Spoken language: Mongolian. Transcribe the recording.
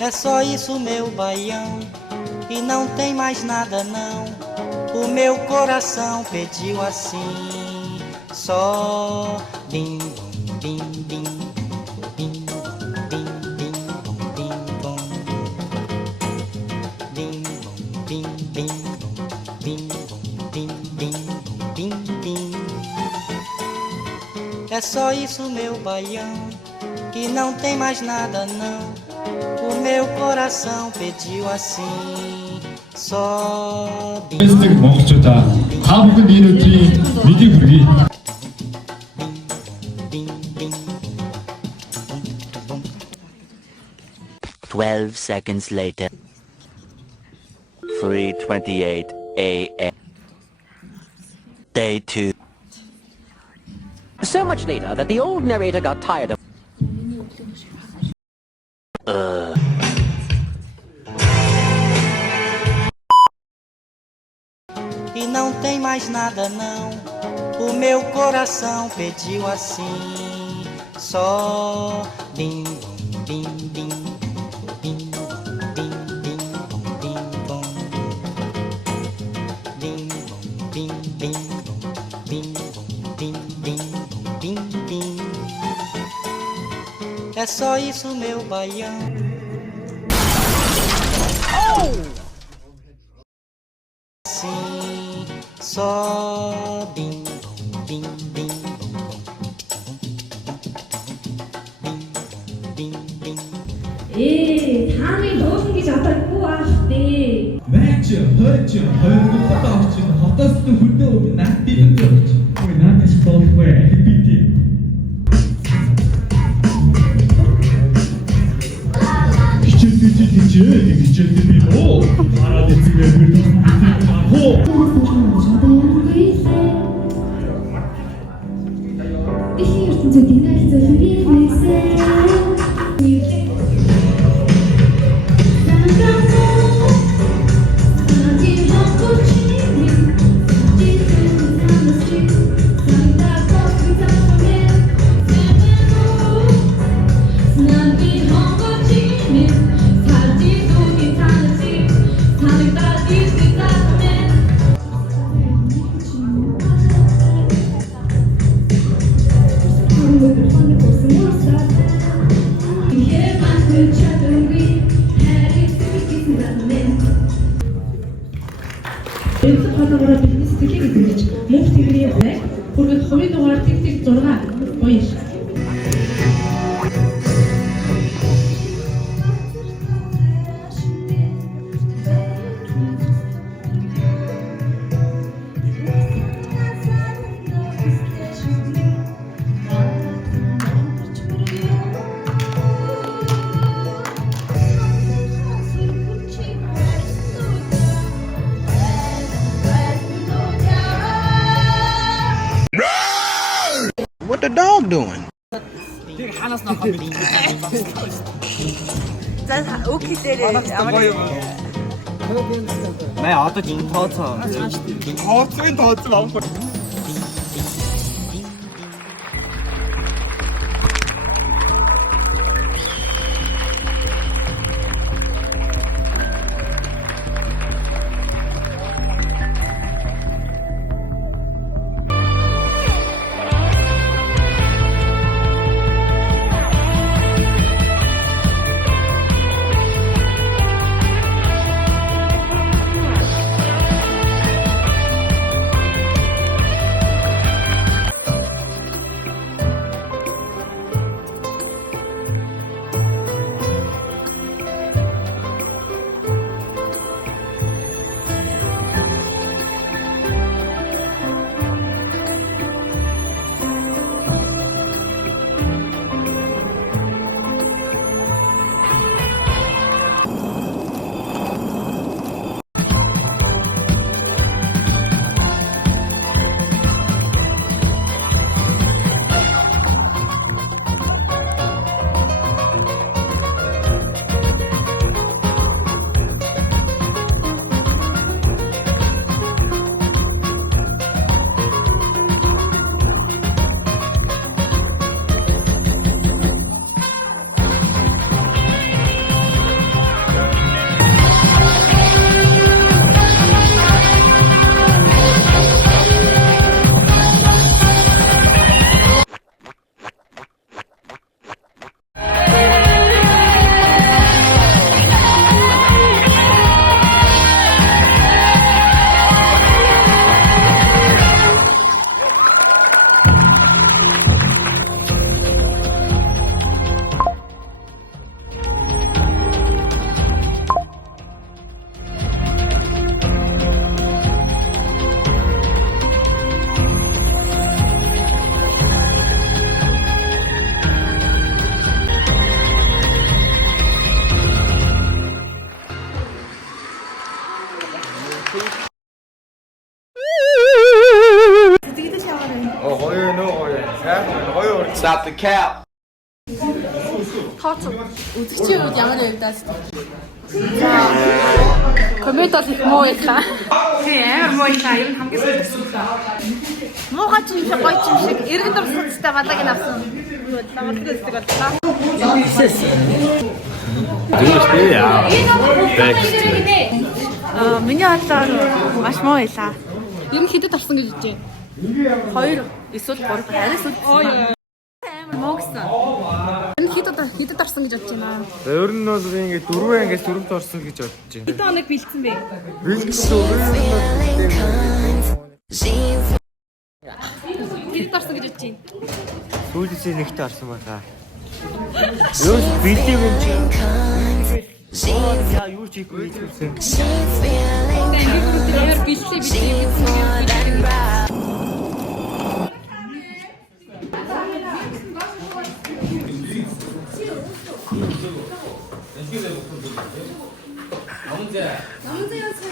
É só isso, meu baião, e não tem mais nada não. O meu coração pediu assim, só bim bim bim bim bim bim bim bom, bim bim bim bim bim bim bim bim. É só isso, meu baião, e não tem mais nada não. O meu coração pediu assim, só bim. монголчуудаа та бүхэнд энэ өдрийн мэдээг хүргэе. 12 seconds later. 3:28 a.m. Day 2. So much later that the old narrator got tired of. E não tem mais nada não. O meu coração pediu assim, só bim bim bim bim bim bim bim bom, bim bim bim bim bim bim bim bim. É só isso, meu baião. Sim, só bim bim bim bim bim. Тааны дуусан гэж атахгүй байх дээ. Маач хойч хоёрын фото авч чинь хотоос хөдөө наад тийм гэж. Ой наадас болохгүй бити. Хичээлтэй би оо хараад эцгээ бүр хоо. Их ертөнцөд ингээл зөвхөн нэгсээ. Эцэг хоногоор бизнес төлөв гэж мөн тэгрээ бай. Хүргэт хувийн дугаар тэг 6 гоё ш. What the dog doing? Мэ одоо жин тооцоо. Тооцоо авах. Тооцоо. Үзэгчийн үед ямар явдаа. Коммент бол их муу байлаа. тий амар муу илаа ер нь хамгийн сүүлдсэн лээ. Муухай ч юм шиг гоё ч юм шиг эргэн дурсгалтай балаг нь авсан. Намайг хэлдэг боллоо. Миний бодлоор маш муу байлаа. Ер нь хідэд орсон гэж хэлжээ. 2 эсвэл 3 арайс амар муу гэсэн. Энэ хідэд орсон гэж бодож байна. Өөр нь бол ингээд 4 ангиас 4-т орсон гэж бодож байна. Хэдэн хоног бэлдсэн бэ? Хідэд орсон гэж бодож байна. Сүүлдээ нэгт орсон байна. Юу бэлдээ юм чи? Яа юу ч хийхгүй хэлсэн. Яар бэлтлээ. 남자였어.